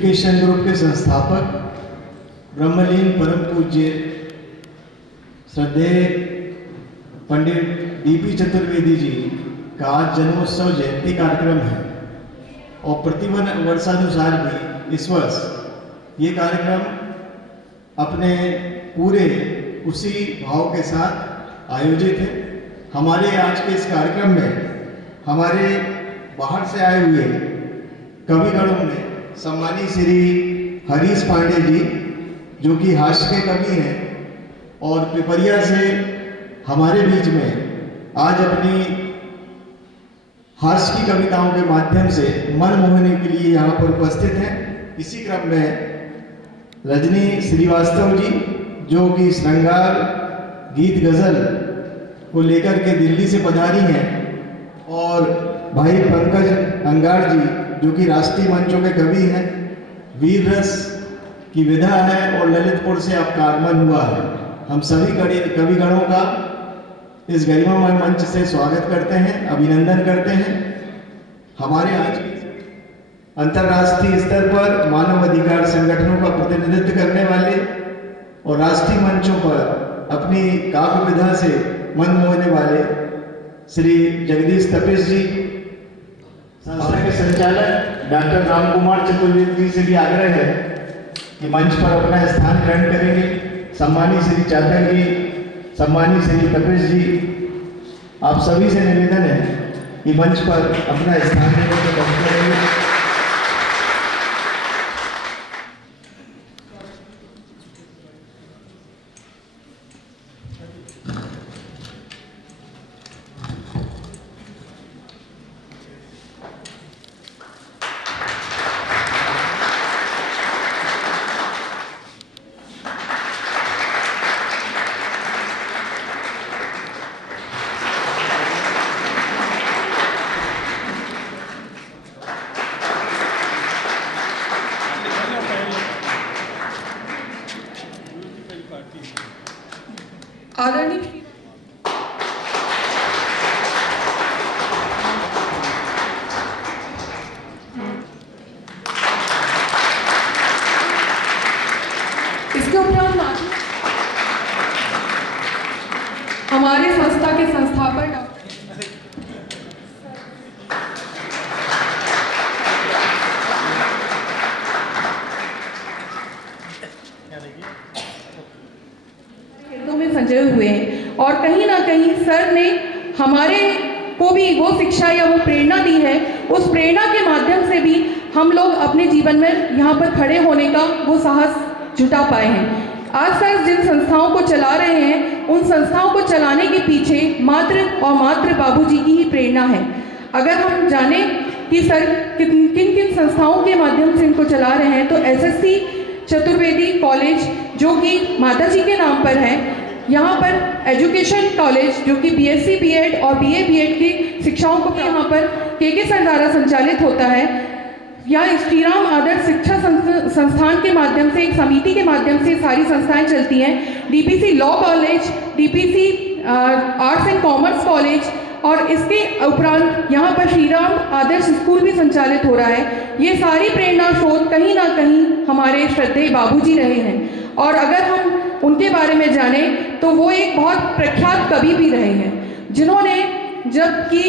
Education group के संस्थापक ब्रह्मलीन परम पूज्य श्रद्धेय पंडित डीपी चतुर्वेदी जी का आज जन्मोत्सव जयंती कार्यक्रम है और प्रति वर्षानुसार भी इस वर्ष ये कार्यक्रम अपने पूरे उसी भाव के साथ आयोजित है। हमारे आज के इस कार्यक्रम में हमारे बाहर से आए हुए कविगणों में सम्मानीय श्री हरीश पांडे जी जो कि हास्य के कवि हैं और पिपरिया से हमारे बीच में आज अपनी हास्य की कविताओं के माध्यम से मन मोहने के लिए यहाँ पर उपस्थित हैं। इसी क्रम में रजनी श्रीवास्तव जी जो कि श्रृंगार गीत गजल को लेकर के दिल्ली से पधारी हैं और भाई पंकज अंगार जी जो कि राष्ट्रीय मंचों के कवि हैं, वीर रस की विधा है और ललितपुर से आपका आगमन हुआ है। हम सभी कविगणों का इस गरिमामय मंच से स्वागत करते हैं, अभिनंदन करते हैं। हमारे आज अंतर्राष्ट्रीय स्तर पर मानव अधिकार संगठनों का प्रतिनिधित्व करने वाले और राष्ट्रीय मंचों पर अपनी काव्य विधा से मन मोहने वाले श्री जगदीश तपेश जी, संस्था के संचालक डॉक्टर राम कुमार चतुर्वेदी जी से भी आग्रह है कि मंच पर अपना स्थान ग्रहण करेंगे। सम्मानीय श्री चातक जी, सम्मानीय श्री तपेश जी, आप सभी से निवेदन है कि मंच पर अपना स्थान लेने को कम करेंगे। आदरणीय इसके उपरांत हमारे संस्था के संस्थापक संजय हुए हैं और कहीं ना कहीं सर ने हमारे को भी वो शिक्षा या वो प्रेरणा दी है। उस प्रेरणा के माध्यम से भी हम लोग अपने जीवन में यहाँ पर खड़े होने का वो साहस जुटा पाए हैं। आज सर जिन संस्थाओं को चला रहे हैं उन संस्थाओं को चलाने के पीछे मात्र बाबूजी की ही प्रेरणा है। अगर हम जाने कि सर किन किन संस्थाओं के माध्यम से इनको चला रहे हैं तो एसएससी चतुर्वेदी कॉलेज जो कि माता जी के नाम पर है, यहाँ पर एजुकेशन कॉलेज जो कि बीएससी बीएड और बीए बीएड की शिक्षाओं को भी यहाँ पर के सर द्वारा संचालित होता है। यहाँ श्री राम आदर्श शिक्षा संस्थान के माध्यम से एक समिति के माध्यम से सारी संस्थाएं चलती हैं। DPC law college, DPC arts and commerce college और इसके उपरांत यहाँ पर श्री राम आदर्श स्कूल भी संचालित हो रहा है। ये सारी प्रेरणा स्रोत कहीं ना कहीं हमारे श्रद्धेय बाबूजी रहे हैं और अगर हम उनके बारे में जाने तो वो एक बहुत प्रख्यात कवि भी रहे हैं जिन्होंने जबकि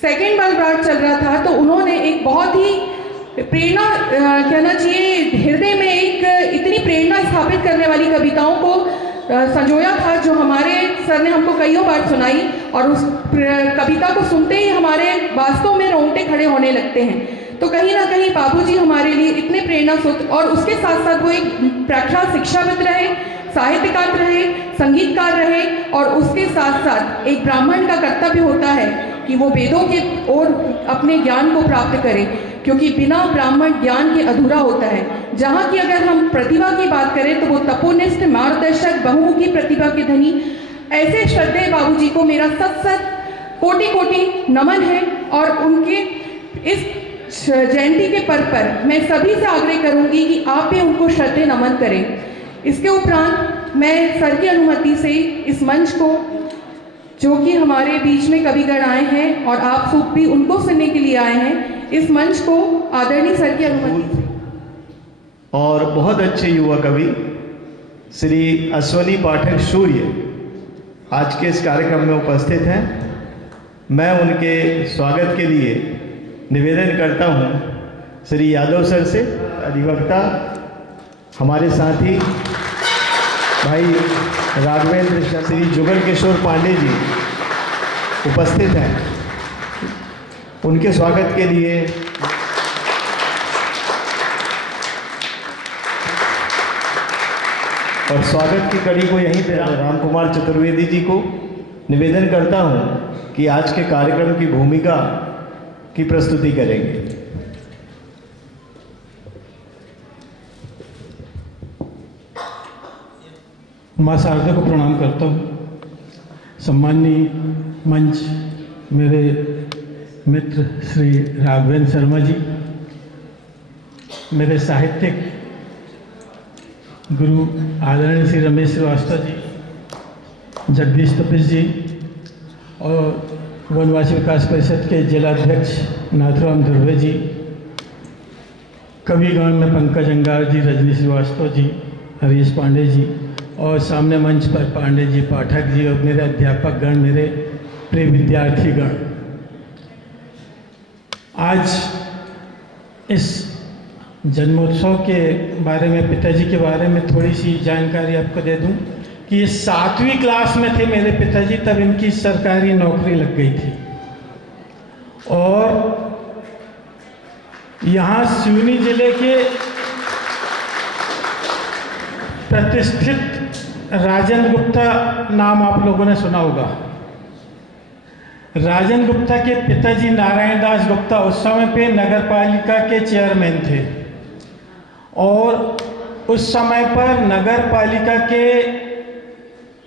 सेकेंड वर्ल्ड वॉर चल रहा था तो उन्होंने एक बहुत ही प्रेरणा कहना चाहिए हृदय में एक इतनी प्रेरणा स्थापित करने वाली कविताओं को संजोया था जो हमारे सर ने हमको कईयों बार सुनाई और उस कविता को सुनते ही हमारे वास्तव में रोंगटे खड़े होने लगते हैं। तो कहीं ना कहीं बाबूजी हमारे लिए इतने प्रेरणा स्रोत और उसके साथ साथ वो एक प्रख्यात शिक्षाविद रहे, साहित्यकार रहे, संगीतकार रहे और उसके साथ साथ एक ब्राह्मण का कर्तव्य होता है कि वो वेदों के ओर अपने ज्ञान को प्राप्त करे क्योंकि बिना ब्राह्मण ज्ञान के अधूरा होता है। जहाँ की अगर हम प्रतिभा की बात करें तो वो तपोनिष्ठ, मार्गदर्शक, बहुमुखी प्रतिभा के धनी ऐसे श्रद्धेय बाबूजी को मेरा सत कोटि नमन है और उनके इस जयंती के पर्व पर मैं सभी से आग्रह करूंगी कि आप भी उनको श्रद्धेय नमन करें। इसके उपरांत मैं सर की अनुमति से इस मंच को जो कि हमारे बीच में कविगण आए हैं और आप सब भी उनको सुनने के लिए आए हैं, इस मंच को आदरणीय सर की अनुमति से। और बहुत अच्छे युवा कवि श्री अश्वनी पाठक सूर्य आज के इस कार्यक्रम में उपस्थित हैं। मैं उनके स्वागत के लिए निवेदन करता हूं श्री यादव सर से। अधिवक्ता हमारे साथी भाई राघवेंद्र, श्री जुगल किशोर पांडे जी उपस्थित हैं। उनके स्वागत के लिए और स्वागत की कड़ी को यहीं पे राम कुमार चतुर्वेदी जी को निवेदन करता हूं कि आज के कार्यक्रम की भूमिका की प्रस्तुति करेंगे। माँ शारदा को प्रणाम करता हूँ। सम्माननीय मंच मेरे मित्र श्री राघवेंद्र शर्मा जी, मेरे साहित्यिक गुरु आदरणीय श्री रमेश श्रीवास्तव जी, जगदीश तपेश जी और वनवासी विकास परिषद के जिलाध्यक्ष नाथुराम ध्रुवे जी, कविगण में पंकज अंगार जी, रजनी श्रीवास्तव जी, हरीश पांडे जी और सामने मंच पर पांडे जी, पाठक जी और मेरे अध्यापक गण, मेरे प्रिय विद्यार्थी गण। आज इस जन्मोत्सव के बारे में, पिताजी के बारे में थोड़ी सी जानकारी आपको दे दूं कि ये 7वीं क्लास में थे मेरे पिताजी, तब इनकी सरकारी नौकरी लग गई थी और यहाँ सिवनी जिले के प्रतिष्ठित राजन गुप्ता नाम आप लोगों ने सुना होगा। राजन गुप्ता के पिताजी नारायण दास गुप्ता उस समय पे नगर पालिका के चेयरमैन थे और उस समय पर नगर पालिका के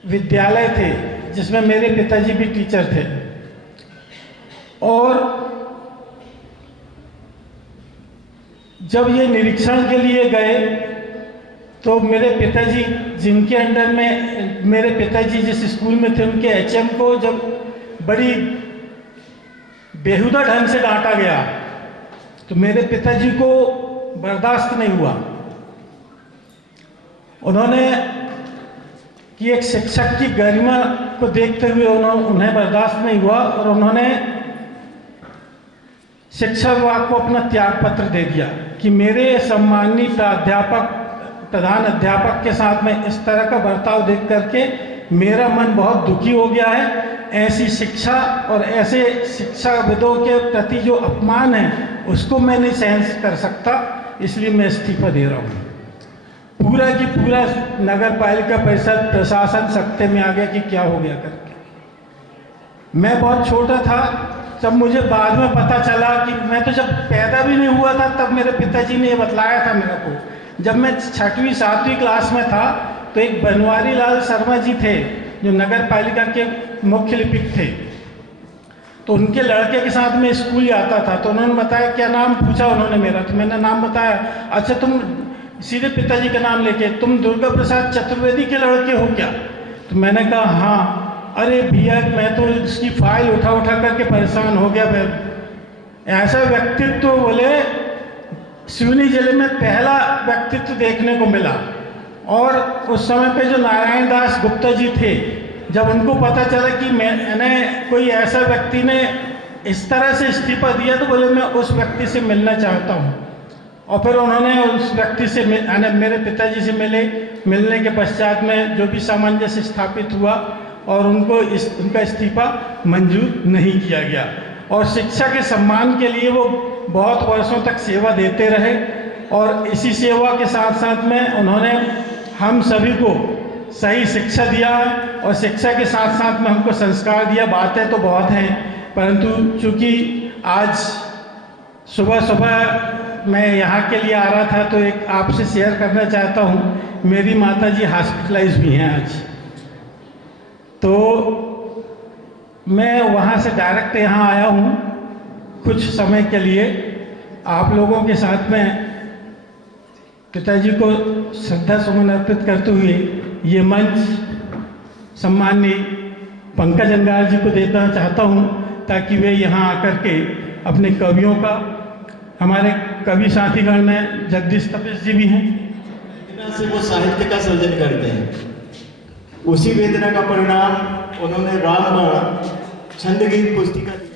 विद्यालय थे जिसमें मेरे पिताजी भी टीचर थे। और जब ये निरीक्षण के लिए गए तो मेरे पिताजी, जिनके अंडर में मेरे पिताजी जिस स्कूल में थे, उनके एचएम को जब बड़ी बेहुदा ढंग से डांटा गया तो मेरे पिताजी को बर्दाश्त नहीं हुआ। उन्होंने कि एक शिक्षक की गरिमा को देखते हुए उन्हें बर्दाश्त नहीं हुआ और उन्होंने शिक्षा विभाग को अपना त्याग पत्र दे दिया कि मेरे सम्माननीय प्रधान अध्यापक के साथ में इस तरह का बर्ताव देख करके मेरा मन बहुत दुखी हो गया है। ऐसी शिक्षा और ऐसे शिक्षाविदों के प्रति जो अपमान है उसको मैं नहीं सहन कर सकता, इसलिए मैं इस्तीफा दे रहा हूँ। पूरा की पूरा नगर पालिका परिषद प्रशासन सकते में आ गया कि क्या हो गया करके। मैं बहुत छोटा था, जब मुझे बाद में पता चला कि मैं तो जब पैदा भी नहीं हुआ था तब मेरे पिताजी ने ये बतलाया था मेरे को। जब मैं 6वीं 7वीं क्लास में था तो एक बनवारी लाल शर्मा जी थे जो नगर पालिका के मुख्य लिपिक थे, तो उनके लड़के के साथ में स्कूल जाता था। तो उन्होंने बताया, क्या नाम पूछा उन्होंने मेरा, तो मैंने नाम बताया। अच्छा, तुम सीधे पिताजी का नाम लेके, तुम दुर्गा प्रसाद चतुर्वेदी के लड़के हो क्या? तो मैंने कहा हाँ। अरे भैया, मैं तो इसकी फाइल उठा उठा करके परेशान हो गया। फिर ऐसा व्यक्तित्व बोले सिवनी जिले में पहला व्यक्तित्व देखने को मिला। और उस समय पे जो नारायण दास गुप्ता जी थे, जब उनको पता चला कि मैंने कोई ऐसा व्यक्ति ने इस तरह से इस्तीफा दिया, तो बोले मैं उस व्यक्ति से मिलना चाहता हूँ। और फिर उन्होंने उस व्यक्ति से मेरे पिताजी से मिलने के पश्चात में जो भी सामंजस्य स्थापित हुआ और उनका इस्तीफा मंजूर नहीं किया गया। और शिक्षा के सम्मान के लिए वो बहुत वर्षों तक सेवा देते रहे और इसी सेवा के साथ साथ में उन्होंने हम सभी को सही शिक्षा दिया है और शिक्षा के साथ साथ में हमको संस्कार दिया। बातें तो बहुत हैं, परंतु चूँकि आज सुबह मैं यहाँ के लिए आ रहा था तो एक आपसे शेयर करना चाहता हूँ। मेरी माताजी हॉस्पिटलाइज भी हैं आज, तो मैं वहाँ से डायरेक्ट यहाँ आया हूँ कुछ समय के लिए आप लोगों के साथ में पिताजी को श्रद्धा सुमन अर्पित करते हुए ये मंच सम्माननीय पंकज अंगार जी को देना चाहता हूँ, ताकि वे यहाँ आकर के अपने कवियों का हमारे कवि साथीगण में जगदीश तपेश जी भी हैं। वेदना से वो साहित्य का सृजन करते हैं। उसी वेदना का परिणाम उन्होंने रामबाण छंद गीत पुस्तिका दिया।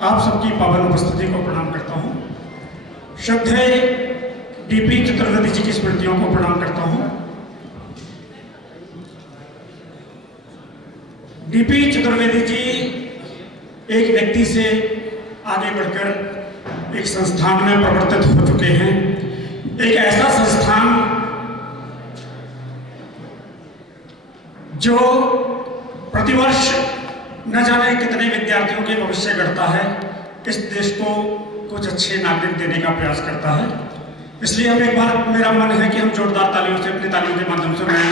आप सबकी पावन उपस्थिति को प्रणाम करता हूँ। श्रद्धेय डीपी चतुर्वेदी जी की स्मृतियों को प्रणाम करता हूँ। डीपी चतुर्वेदी जी एक व्यक्ति से आगे बढ़कर एक संस्थान में प्रवर्तित हो चुके हैं। एक ऐसा संस्थान जो प्रतिवर्ष न जाने कितने विद्यार्थियों के भविष्य गढ़ता है, इस देश को कुछ अच्छे नागरिक देने का प्रयास करता है। इसलिए हम एक बार, मेरा मन है कि हम जोरदार तालियों से, अपनी तालियों के माध्यम से मैं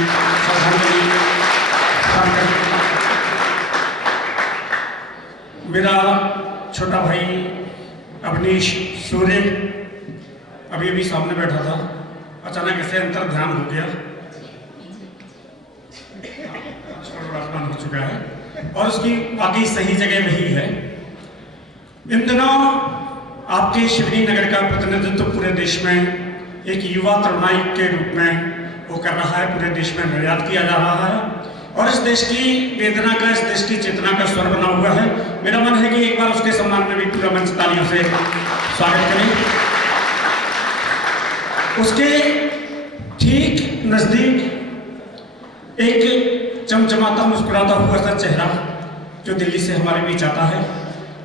श्रद्धांजलि मेरा छोटा भाई अवनीश सूर्य अभी अभी सामने बैठा था, अचानक ऐसे अंतर ध्यान हो गया, आसमान हो चुका है और उसकी बाकी सही जगह वही है। इन दिनों आपके शिवनी नगर का प्रतिनिधित्व पूरे देश में एक युवा तरुणाई के रूप में वो कर रहा है, पूरे देश में निर्यात किया जा रहा है और इस देश की वेदना का, इस देश की चेतना का स्वर बना हुआ है। मेरा मन है कि एक बार उसके सम्मान में भी पूरा मंच तालियों से स्वागत करें। उसके ठीक नजदीक एक चमचमाता मुस्कुराता हुआ सा चेहरा जो दिल्ली से हमारे बीच आता है,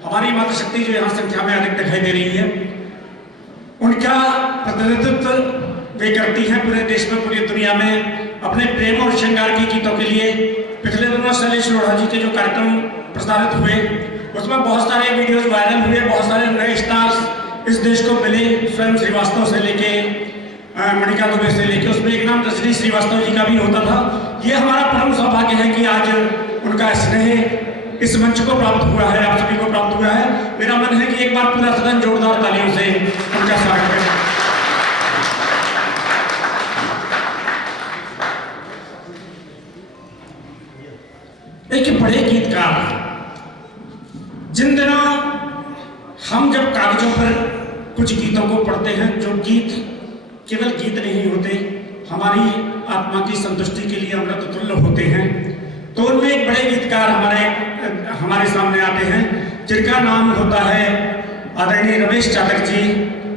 हमारी माता शक्ति जो यहाँ संख्या में अधिक दिखाई दे रही है, उनका प्रतिनिधित्व वे करती हैं पूरे देश में, पूरी दुनिया में। अपने प्रेम और श्रृंगार की गीतों के लिए पिछले दिनों शैलेश लोढ़ा जी के जो कार्यक्रम प्रसारित हुए, उसमें बहुत सारे वीडियोज वायरल हुए, बहुत सारे नए स्टार्स इस देश को मिले, स्वयं श्रीवास्तव से लेके मणिका दुबे से लेके, उसमें एक नाम रजनी श्रीवास्तव जी का भी होता था। ये हमारा परम सौभाग्य है कि आज उनका स्नेह इस मंच को प्राप्त हुआ है, आप सभी को प्राप्त हुआ है। मेरा मन है कि एक बार पूरा सदन जोरदार तालियों से उनका स्वागत करें। एक बड़े गीतकार, जिन दिनों हम जब कागजों पर कुछ गीतों को पढ़ते हैं, जो गीत केवल गीत नहीं होते, हमारी आत्मा की संतुष्टि के लिए अमृत तुल्य होते हैं, तो उनमें एक बड़े गीतकार हमारे सामने आते हैं, जिनका नाम होता है आदरणीय रमेश चादक जी।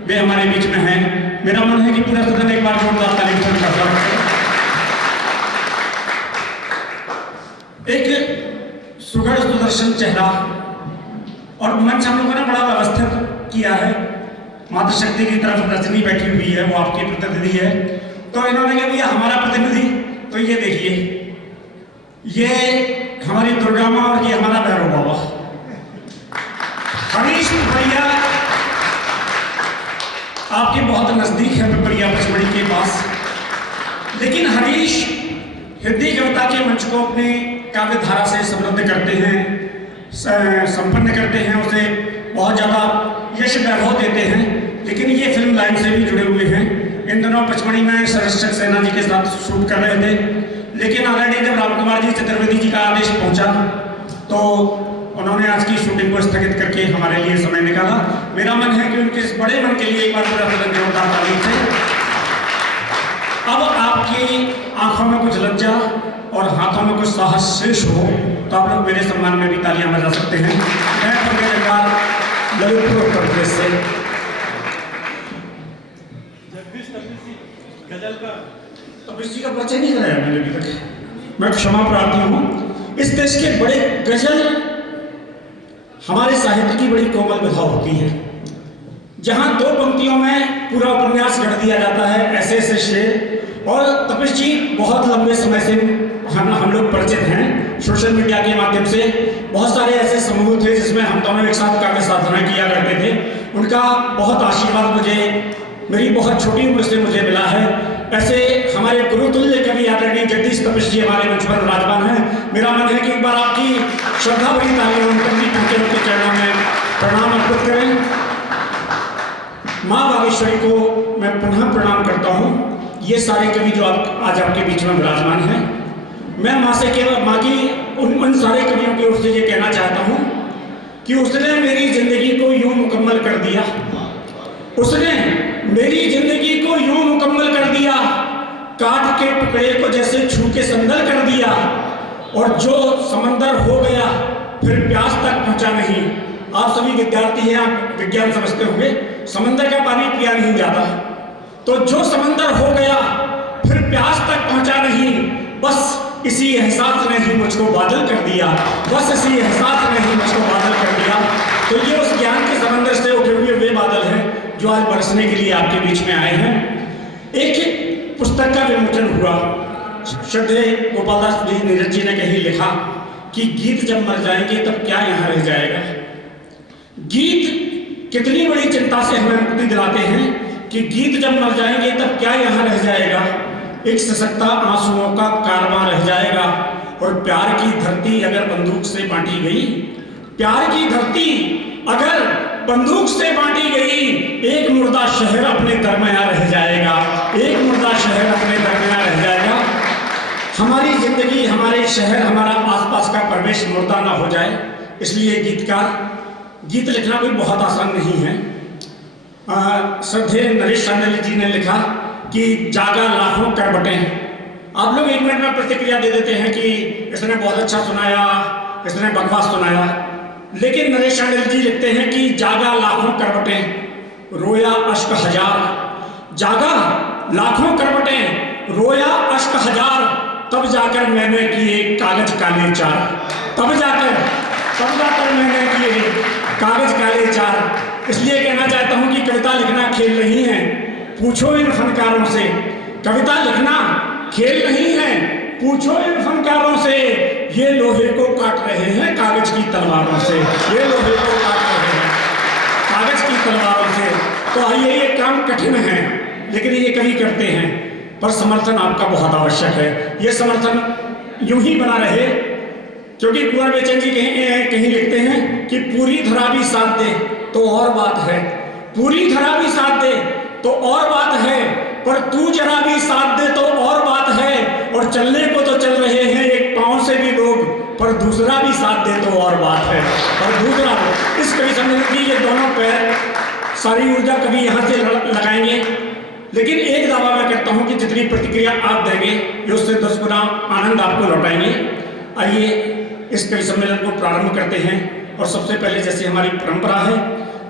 वे हमारे बीच में हैं। मेरा मन है कि पूरा सदन एक बार जोरदार तालियों से उनका स्वागत करे। एक सुघड़ सुदर्शन चेहरा और मंच हम लोगों ने बड़ा व्यवस्थित किया है। माता शक्ति की तरफ रजनी बैठी हुई है, वो आपकी प्रतिनिधि है, तो इन्होंने कहा भैया हमारा प्रतिनिधि, तो ये देखिए, ये हमारी दुर्गा माँ और ये हमारा भैरव बाबा। हरीश भैया आपके बहुत नजदीक है, पिपरिया पचमढ़ी के पास, लेकिन हरीश हिंदी कविता के मंच को अपने काव्य धारा से समृद्ध करते हैं, संपन्न करते हैं, उसे बहुत ज्यादा यश वैभव देते हैं, लेकिन ये फिल्म लाइन से भी जुड़े हुए हैं। इन दिनों पचमढ़ी में सरक्षक सेना जी के साथ शूट कर रहे थे, लेकिन ऑलरेडी जब राम कुमार जी चतुर्वेदी जी का आदेश पहुंचा तो उन्होंने आज की शूटिंग को स्थगित करके हमारे लिए समय निकाला। मेरा मन है कि उनके इस बड़े मन के लिए एक बार पूरा सदन जोरदार ताली से। अब आपकी आंखों में कुछ लज्जा और हाथों में कुछ साहस शेष हो तो आप लोग मेरे सम्मान में भी तालियां बजा सकते हैं। मैं पंकज अग्रवाल, ललितपुर उत्तर प्रदेश से। जगदीश गजल का तपेश जी का परिचय नहीं कराया मैंने अभी तक, मैं क्षमा प्रार्थी हूँ। इस देश के बड़े गजल हमारे साहित्य की बड़ी कोमल विधा होती है, जहां 2 पंक्तियों में पूरा उपन्यास गढ़ दिया जाता है, ऐसे ऐसे शेर। और तपेश जी बहुत लंबे समय से हम लोग परिचित हैं सोशल मीडिया के माध्यम से। बहुत सारे ऐसे समूह थे जिसमें हम दोनों एक साथ काव्य साधना किया करते थे। उनका बहुत आशीर्वाद मुझे मेरी बहुत छोटी उम्र से मुझे मिला है। ऐसे हमारे गुरुतुल्य कवि आदरणीय जगदीश तपेश जी हमारे मंच पर विराजमान हैं। मेरा मन है कि एक बार आपकी श्रद्धा भरी तालियों उनके चरणों में प्रणाम अर्पित करें। माँ बागेश्वरी को मैं पुनः प्रणाम करता हूँ। ये सारे कवि जो आज आपके बीच में विराजमान हैं, मैं माँ से केवल माँ की उन सारे कवियों की ओर से ये कहना चाहता हूँ कि उसने मेरी जिंदगी को यूं मुकम्मल कर दिया, उसने मेरी जिंदगी को यूं मुकम्मल कर दिया, काट के टुकड़े को जैसे छू के संदल कर दिया, और जो समंदर हो गया फिर प्यास तक पहुंचा नहीं। आप सभी विद्यार्थी हैं, आप विज्ञान समझते होंगे, समंदर का पानी पिया नहीं जाता, तो जो समंदर हो गया फिर प्यास तक पहुंचा नहीं, बस इसी एहसास ने ही मुझको बादल कर दिया, बस इसी एहसास ने ही मुझको बादल कर दिया। तो ये उस ज्ञान के समंदर से उठे हुए वे बादल हैं जो आज बरसने के लिए आपके बीच में आए हैं। एक पुस्तक का विमोचन हुआ, श्रद्धेय गोपालदास जी नीरज जी ने कहीं लिखा कि गीत जब मर जाएंगे तब क्या यहाँ रह जाएगा। गीत कितनी बड़ी चिंता से हमें मुक्ति दिलाते हैं कि गीत जब मर जाएंगे तब क्या यहाँ रह जाएगा। एक सशक्ता आंसुओं का कारवां रह जाएगा, और प्यार की धरती अगर बंदूक से बांटी गई, प्यार की धरती अगर बंदूक से बांटी गई, एक मुर्दा शहर अपने दरमियां रह जाएगा, एक मुर्दा शहर अपने दरमियां रह जाएगा। हमारी जिंदगी, हमारे शहर, हमारा आसपास का परिवेश मुर्दा ना हो जाए, इसलिए गीत लिखना कोई बहुत आसान नहीं है। श्रद्धेय नरेश शांडिल्य जी ने लिखा कि जागा लाखों करवटें। आप लोग 1 मिनट में प्रतिक्रिया दे देते हैं कि इसने बहुत अच्छा सुनाया, इसने बकवास सुनाया, लेकिन नरेश शांडिल्य जी लिखते हैं कि जागा लाखों करवटें, रोया अश्क हजार। जागा लाखों करवटें, रोया अश्क हजार, तब जाकर मैंने किए कागज काले चार, तब जाकर मैंने किए कागज काले चार। इसलिए कहना चाहता हूं कि कविता लिखना खेल नहीं है, पूछो इन फनकारों से। कविता लिखना खेल नहीं है, पूछो इन फनकारों से। ये लोहे को काट रहे हैं कागज की तलवारों से, ये लोहे को काट रहे हैं कागज की तलवारों से। तो आइए, ये काम कठिन है लेकिन ये कभी करते हैं, पर समर्थन आपका बहुत आवश्यक है। ये समर्थन यूं ही बना रहे, क्योंकि कुंवर बेचन जी कहीं लिखते हैं कि पूरी धरा भी साथ दे तो और बात है, पूरी धरा भी साथ दे तो और बात है, पर तू जरा भी साथ दे तो और बात है। और चलने को तो चल रहे हैं एक पांव से भी लोग, पर दूसरा भी साथ दे तो और बात है, पर दूसरा। इस कवि सम्मेलन की ये दोनों पैर, सारी ऊर्जा कभी यहाँ से लगाएंगे। लेकिन एक दावा मैं करता हूँ कि जितनी प्रतिक्रिया आप देंगे ये उससे 10 गुना आनंद आपको लौटाएंगे। आइए इस कवि सम्मेलन को प्रारंभ करते हैं, और सबसे पहले जैसे हमारी परंपरा है,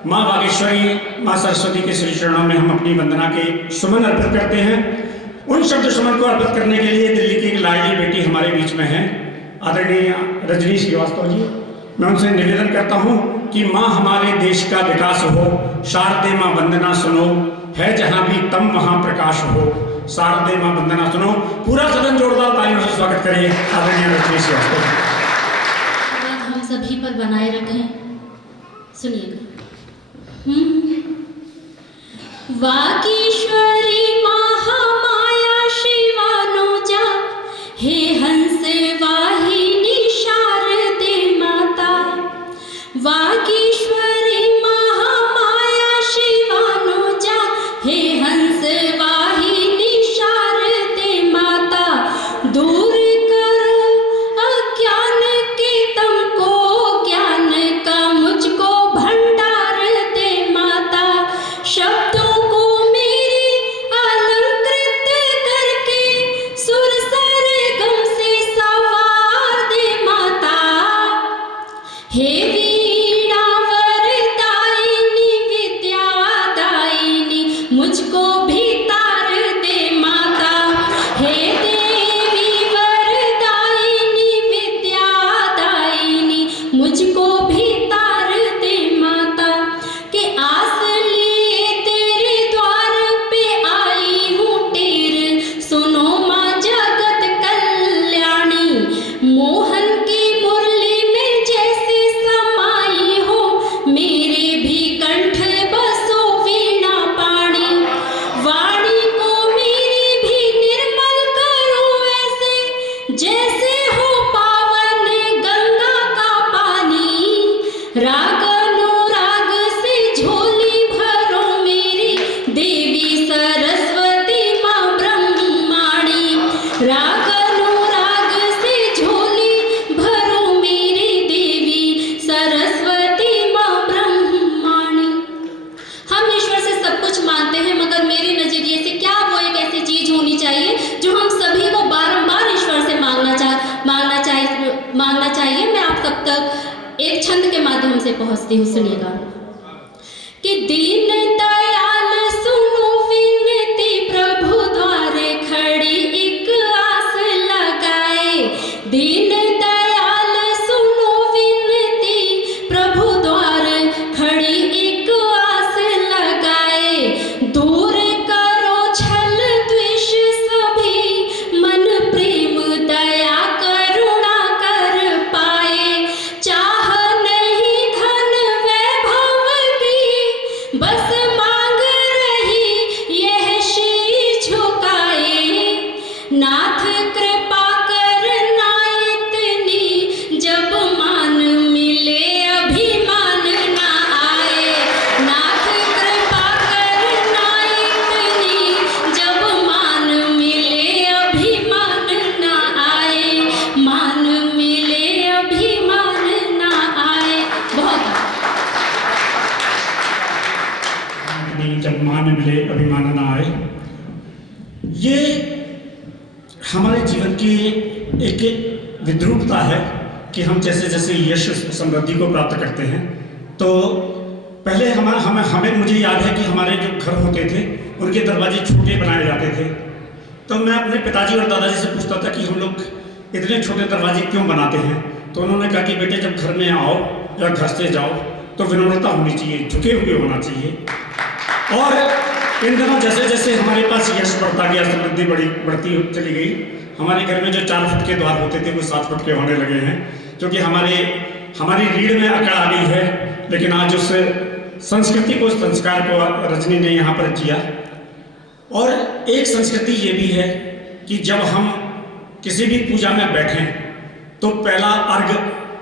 माँ बागेश्वरी, माँ सरस्वती के श्री चरणों में हम अपनी वंदना के सुमन अर्पित करते हैं। उन शब्द सुमन को अर्पित करने के लिए दिल्ली की एक लाडली बेटी हमारे बीच में है, आदरणीय रजनी श्रीवास्तव जी। मैं उनसे निवेदन करता हूँ कि माँ हमारे देश का विकास हो, शारदे माँ वंदना सुनो, है जहाँ भी तम वहाँ प्रकाश हो, शारदे माँ वंदना सुनो। पूरा सदन जोरदार तालियों से स्वागत करें आदरणीय रजनी श्रीवास्तव। हम सभी पर बनाए रखें, सुनिएगा। वागीश्वरी महामाया शिवानुजा, हे हंस वाहिनी शारदे माता। वागीश्वरी महामाया शिवानुजा, हे हंस वाहिनी शारदे माता। दूर करो अज्ञान के तुमको, ज्ञान का मुझको भंडार दे माता। शब्दों को मेरे से पहुंचती हूँ, सुनिएगा। कि दीन दयाल सुनो विनती, प्रभु द्वारे खड़ी एक आस लगाए। दीन दयाल सुनो विनती, प्रभु द्वारे खड़ी एक आस लगाए। दूर करो छल द्वेष सभी, मन प्रेम दया करुणा कर पाए। चाह नहीं धन वैभव की, बस मांग रही यह शीश झुकाए। नाथ कृपा करना इतनी, जब मान मिले अभिमान ना आए। नाथ कृपा करना इतनी, जब मान मिले अभिमान ना आए। मान मिले अभिमान ना आए। बहुत जब मान मिले अभिमान ना आए, ये हमारे जीवन की एक विद्रूपता है कि हम जैसे जैसे यश समृद्धि को प्राप्त करते हैं, तो पहले हमें मुझे याद है कि हमारे जो घर होते थे उनके दरवाजे छोटे बनाए जाते थे। तो मैं अपने पिताजी और दादाजी से पूछता था कि हम लोग इतने छोटे दरवाजे क्यों बनाते हैं। तो उन्होंने कहा कि बेटे, जब घर में आओ या घर से जाओ तो विनम्रता होनी चाहिए, झुके हुए होना चाहिए। और इन दिनों जैसे जैसे हमारे पास यश बढ़ता गया, समृद्धि बढ़ती चली गई, हमारे घर में जो 4 फुट के द्वार होते थे वो 7 फुट के होने लगे हैं, क्योंकि हमारी रीढ़ में अकड़ आ गई है। लेकिन आज उस संस्कृति को, संस्कार को रजनी ने यहाँ पर किया। और एक संस्कृति ये भी है कि जब हम किसी भी पूजा में बैठें तो पहला अर्घ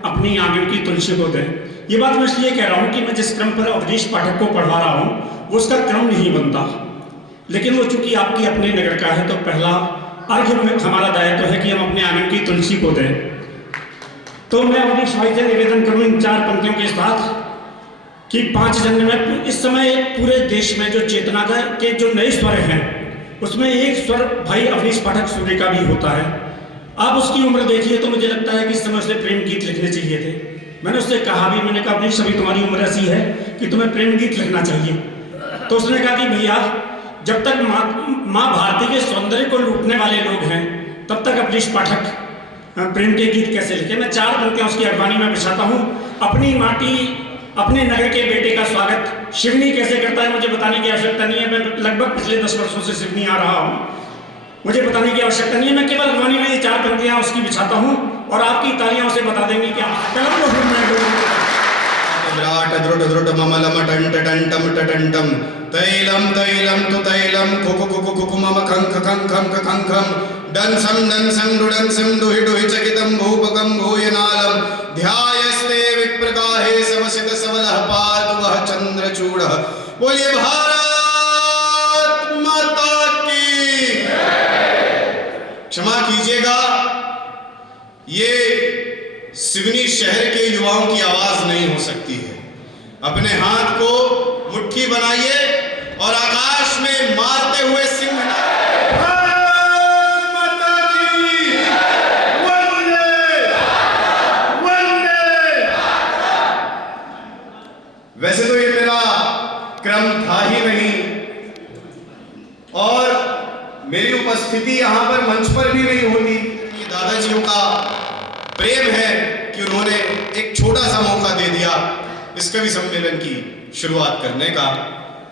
अपनी आंगन की तुलसी को दें। ये बात मैं इसलिए कह रहा हूँ कि मैं जिस क्रम पर अवधेश पाठक को पढ़वा रहा हूँ वो उसका क्रम नहीं बनता, लेकिन वो चूंकि आपकी अपने नगर का है तो पहला अर्घ में हमारा दायित्व है कि हम अपने आंगन की तुलसी को दें। तो मैं अवधेश भाई से निवेदन करूँ इन 4 पंक्तियों के साथ कि 5 जन्म में इस समय पूरे देश में जो चेतना के जो नए स्वर हैं उसमें एक स्वर भाई अवधेश पाठक सूर्य का भी होता है। आप उसकी उम्र देखिए तो मुझे लगता है कि इस समय उसे प्रेम गीत लिखने चाहिए थे। मैंने उससे कहा भी, मैंने कहा अवधेश, अभी तुम्हारी उम्र ऐसी है कि तुम्हें प्रेम गीत लिखना चाहिए। तो उसने कहा कि भैया, जब तक माँ भारती के सौंदर्य को लूटने वाले लोग हैं तब तक अवधेश पाठक प्रेम के गीत कैसे लिखे। मैं 4 पंक्तियां उसकी अगवानी में बिछाता हूँ। अपनी माटी अपने नगर के बेटे का स्वागत शिवनी कैसे करता है मुझे बताने की आवश्यकता नहीं है। मैं लगभग पिछले 10 वर्षों से शिवनी आ रहा हूँ, मुझे बताने की आवश्यकता नहीं है। मैं केवल अगवानी में ये 4 पंक्तियां उसकी बिछाता हूँ और आपकी तालियां उसे बता देंगी कि कलम को विराट द्रुड द्रुड ममलम टंट टंटम टटंटम तैलम तैलम तु तैलम कुकु कुकु कुकु मम खंख खंखम खंखम डंसम डंसम डुडंसम डुहि डुहि चकितम भूपकम भूयनालम ध्यायस्ते विप्रगाहे समसित सबलः पातु वः चंद्रचूड़ः। बोलिए भारत माता की। क्षमा कीजिएगा, ये सिवनी शहर के युवाओं की आवाज नहीं हो सकती है। अपने हाथ को मुट्ठी बनाइए और आकाश में मारते हुए सिंह माता की वंदे वंदे। वैसे तो ये मेरा क्रम था ही नहीं और मेरी उपस्थिति यहां पर मंच पर भी नहीं होती। ये दादाजियों का प्रेम है कि उन्होंने एक छोटा सा मौका दे दिया इस कवि सम्मेलन की शुरुआत करने का।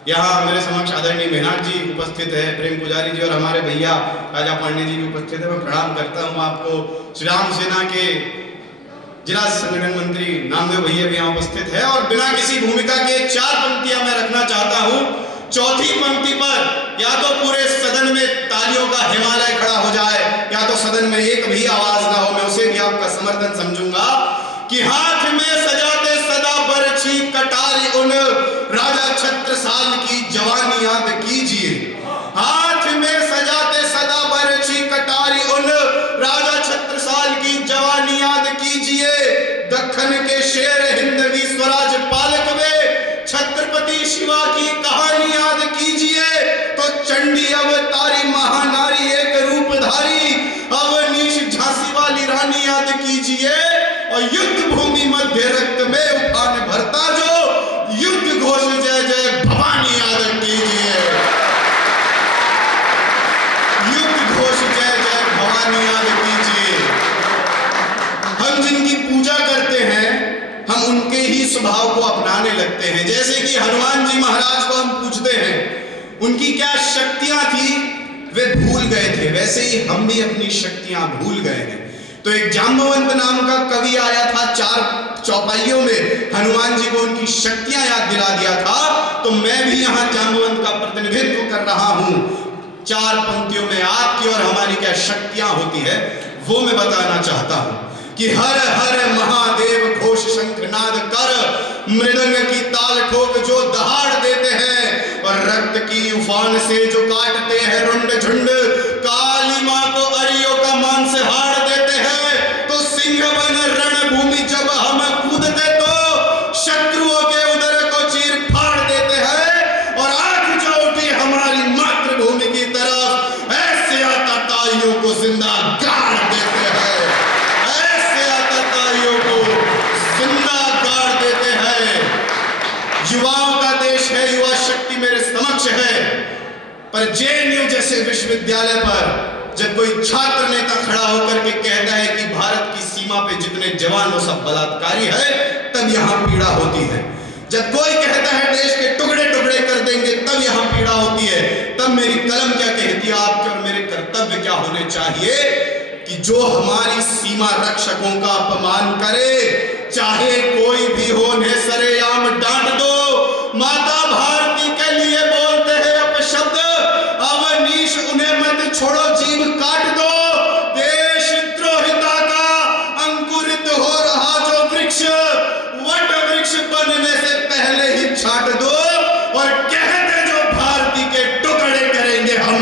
यहाँ मेरे समक्ष आदरणीय मेहनाथ जी उपस्थित है, प्रेम पुजारी जी और हमारे भैया राजा पांडे जी भी उपस्थित है। मैं प्रणाम करता हूँ आपको। श्री राम सेना के जिला संगठन मंत्री नामदेव भैया भी यहाँ उपस्थित है। और बिना किसी भूमिका के 4 पंक्तियां मैं रखना चाहता हूँ। चौथी पंक्ति पर या तो पूरे सदन में तालियों का हिमालय खड़ा हो जाए या तो सदन में एक भी आवाज ना हो, मैं उसे भी आपका समर्थन समझूंगा। कि हाथ में सजाते सदा बरछी कटारी उन राजा छत्रसाल की जवानी याद कीजिए। हाथ में सजाते सदा बरछी कटारी उन राजा छत्रसाल की जवानी याद कीजिए। दक्खन के शेर हिंदवी स्वराज पालक वे छत्रपति शिवा की कहानी याद कीजिए। तो चंडी अवतारी महानारी एक रूपधारी अवनीश झांसी वाली रानी याद कीजिए। और युद्ध भूमि मध्य रक्त में उफान भरती उनके ही स्वभाव को अपनाने लगते हैं। जैसे कि हनुमान जी महाराज को हम पूछते हैं उनकी क्या शक्तियां थी, वे भूल गए थे, वैसे ही हम भी अपनी शक्तियां भूल गए हैं। तो एक जाम्बवंत नाम का कवि आया था, 4 चौपाइयों में हनुमान जी को उनकी शक्तियां याद दिला दिया था। तो मैं भी यहाँ जाम्बवंत का प्रतिनिधित्व कर रहा हूं। 4 पंक्तियों में आपकी और हमारी क्या शक्तियां होती है वो मैं बताना चाहता हूं कि हर हर महादेव घोष शंखनाद कर, मृदंग की ताल ठोक जो दहाड़ देते हैं, और रक्त की उफान से जो काटते हैं रुंड झुंड, काली मां को अरियों का मांस हाड़ देते हैं। तो सिंह बन रणभूमि जब हम कूदते तो शत्रुओं के उदर को चीर फाड़ देते हैं, और आंख जो उठी हमारी मातृभूमि की तरफ, ऐसे आतताइयों को जिंदा गाड़ देते हैं, ऐसे आतताइयों को जिंदा गाड़ देते हैं। युवाओं का देश है, युवा शक्ति मेरे समक्ष है, पर जेएनयू जैसे विश्वविद्यालय पर जब कोई छात्र नेता खड़ा होकर के कहता है कि भारत की सीमा पे जितने जवान वो सब बलात्कारी है, तब यहां पीड़ा होती है। जब कोई कहता है देश के टुकड़े टुकड़े कर देंगे, तब यहां पीड़ा होती है। तब मेरी कलम क्या कहती है, आपके और मेरे कर्तव्य क्या होने चाहिए कि जो हमारी सीमा रक्षकों का अपमान करे, चाहे कोई भी हो, उन्हें सरेआम डांट दो। माता भारती के लिए बोलते हैं अपशब्द, अवनीश उन्हें मत छोड़ो, जीभ काट दो। देशद्रोहिता का अंकुरित हो रहा जो वृक्ष, वट वृक्ष बनने से पहले ही छाट दो, और कहते जो भारती के टुकड़े करेंगे हम,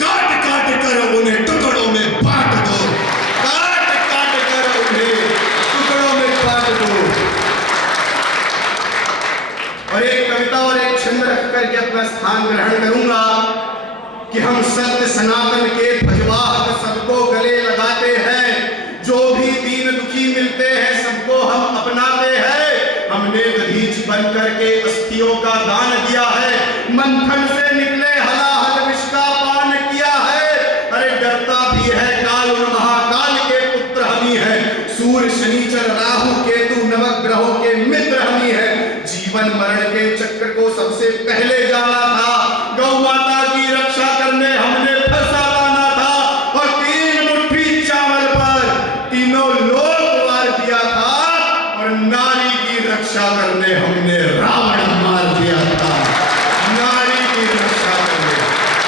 काट काट कर उन्हें टुकड़ों में बांट दो, काट काट कर उन्हें टुकड़ों में बांट दो। और एक कविता और एक छंद रख करके अपना स्थान ग्रहण करूंगा कि हम सत्य सनातन के ध्वजवाहक सबको गले लगाते हैं, जो भी दीन दुखी मिलते हैं सबको हम अपनाते हैं। हमने दधीच बन करके अस्थियों का दान किया है, मंथन से निकले हलाहल विष का पान किया है। अरे डरता भी है काल, उन महाकाल के पुत्र हम ही है, सूर्य शनिचर राहु केतु नवग्रहों के मित्र हम ही है। जीवन मरण के चक्र को सबसे पहले जाना था, गौ माता की रक्षा करने हमने फंसा लाना था, और 3 मुट्ठी चावल पर तीनों लोग वार दिया था, और नारी की रक्षा करने हमने रावण मार दिया था, नारी की रक्षा करने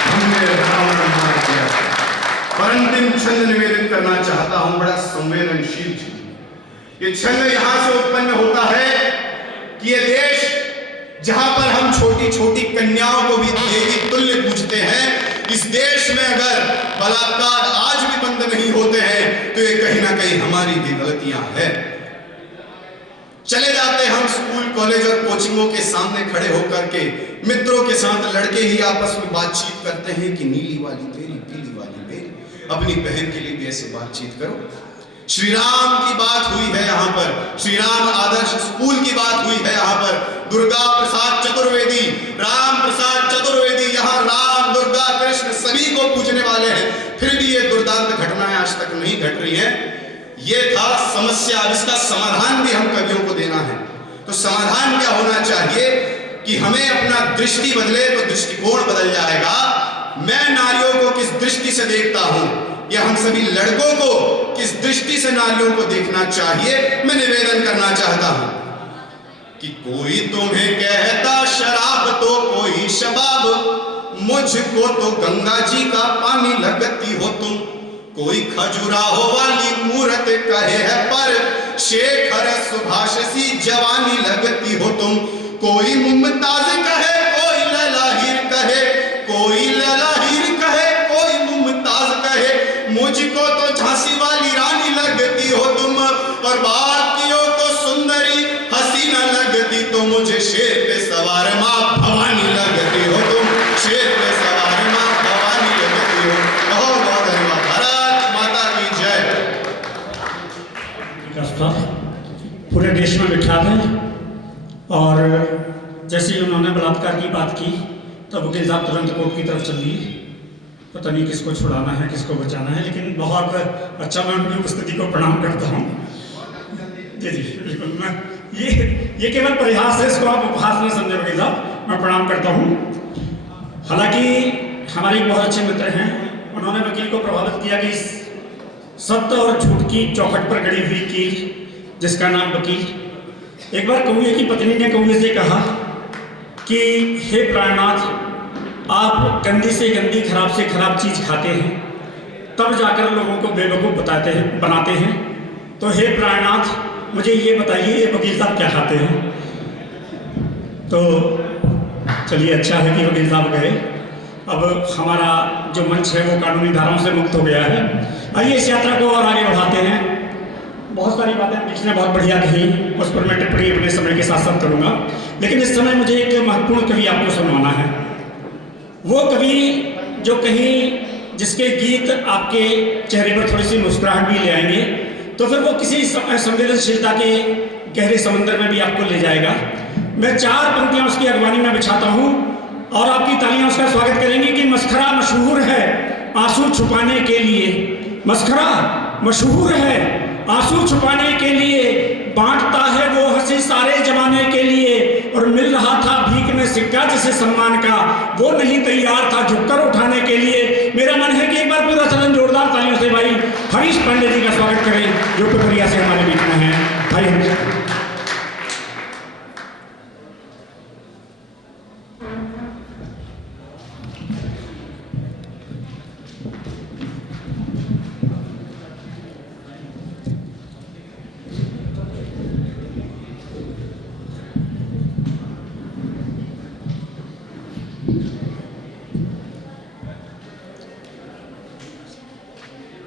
हमने रावण मार दिया था। और अंतिम छंद निवेदित करना चाहता हूं, बड़ा संवेदनशील छंद। ये छंद यहां से उत्पन्न होता है कि ये देश जहां पर हम छोटी छोटी कन्याओं को भी देवी तुल्य पूजते हैं, इस देश में अगर बलात्कार आज भी बंद नहीं होते हैं तो ये कहीं ना कहीं हमारी भी गलतियां हैं। चले जाते हम स्कूल कॉलेज और कोचिंगों के सामने खड़े होकर के मित्रों के साथ लड़के ही आपस में बातचीत करते हैं कि नीली वाली तेरी पीली वाली मेरी, अपनी बहन के लिए भी ऐसे बातचीत करो। श्री राम की बात हुई है यहाँ पर, श्री राम आदर्श स्कूल की बात हुई है यहाँ पर, दुर्गा प्रसाद चतुर्वेदी, राम प्रसाद चतुर्वेदी, यहाँ राम दुर्गा कृष्ण सभी को पूजने वाले हैं, फिर भी ये दुर्दांत घटनाएं आज तक नहीं घट रही हैं। ये था समस्या, अब इसका समाधान भी हम कवियों को देना है। तो समाधान क्या होना चाहिए कि हमें अपना दृष्टि बदले तो दृष्टिकोण बदल जाएगा। मैं नारियों को किस दृष्टि से देखता हूं, या हम सभी लड़कों को किस दृष्टि से नारियों को देखना चाहिए, मैं निवेदन करना चाहता हूं कि कोई तुम्हें कहता शराब तो कोई शबाब, मुझको तो गंगा जी का पानी लगती हो तुम। कोई खजुराहो वाली मूरत कहे है पर शेखर सुभाष सी जवानी लगती हो तुम। कोई मुमताज कहे, कोई लैला हीर कहे, कोई लैला हीर कहे, कोई मुमताज कहे, मुझको तो झांसी वाली रानी लगती हो तुम, और बाकियों को सुंदरी हसीना लगती तो मुझे शेर पे सवार माँ भवानी लगती हो तुम, शेर पे सवार माँ भवानी लगती हो। बहुत बहुत धन्यवाद। भारत माता की जय। पूरे देश में विख्यात है, और जैसे उन्होंने बलात्कार की बात की तो वकील साहब तुरंत कोर्ट की तरफ चल दिए, पता नहीं किसको छुड़ाना है किसको बचाना है, लेकिन बहुत अच्छा मैं उनकी उपस्थिति को प्रणाम करता हूँ। जी जी बिल्कुल, मैं ये केवल परिहास है, इसको आप उपहास न समझे वकील साहब। मैं प्रणाम करता हूँ। हालांकि हमारे बहुत अच्छे मित्र हैं, उन्होंने वकील को प्रभावित किया कि इस सत्य और झूठ की चौखट पर गड़ी हुई कील जिसका नाम वकील। एक बार कौए की पत्नी ने कौए से कहा कि हे प्राणनाथ, आप गंदी से गंदी, खराब से खराब चीज खाते हैं, तब जाकर लोगों को बेवकूफ़ बनाते हैं। तो हे प्राणनाथ, मुझे ये बताइए, ये वकील साहब क्या खाते हैं? तो चलिए, अच्छा है कि वकील साहब गए। अब हमारा जो मंच है वो कानूनी धाराओं से मुक्त हो गया है। आइए इस यात्रा को और आगे बढ़ाते हैं। बहुत सारी बातें बीच ने बहुत बढ़िया कही, उस पर मैं टिप्पणी अपने समय के साथ साथ करूँगा, लेकिन इस समय मुझे एक महत्वपूर्ण कवि आपको सुनवाना है। वो कवि जो कहीं जिसके गीत आपके चेहरे पर थोड़ी सी मुस्कुराहट भी ले आएंगे, तो फिर वो किसी संवेदनशीलता के गहरे समंदर में भी आपको ले जाएगा। मैं 4 पंक्तियां उसकी अगवानी में बिछाता हूँ और आपकी तालियां उसका स्वागत करेंगी कि मस्खरा मशहूर है आंसू छुपाने के लिए, मस्खरा मशहूर है आंसू छुपाने के लिए, बांटता है वो हंसी सारे जमाने के लिए, और मिल रहा था भीख में सिक्का जिसे सम्मान का, वो नहीं तैयार था झुककर उठाने के लिए। मेरा मन है कि एक बार पूरा सदन जोरदार तालियों से भाई हरीश पांडे जी का स्वागत करें, जो पिपरिया से हमारे बीच में हैं। भाई हरीश।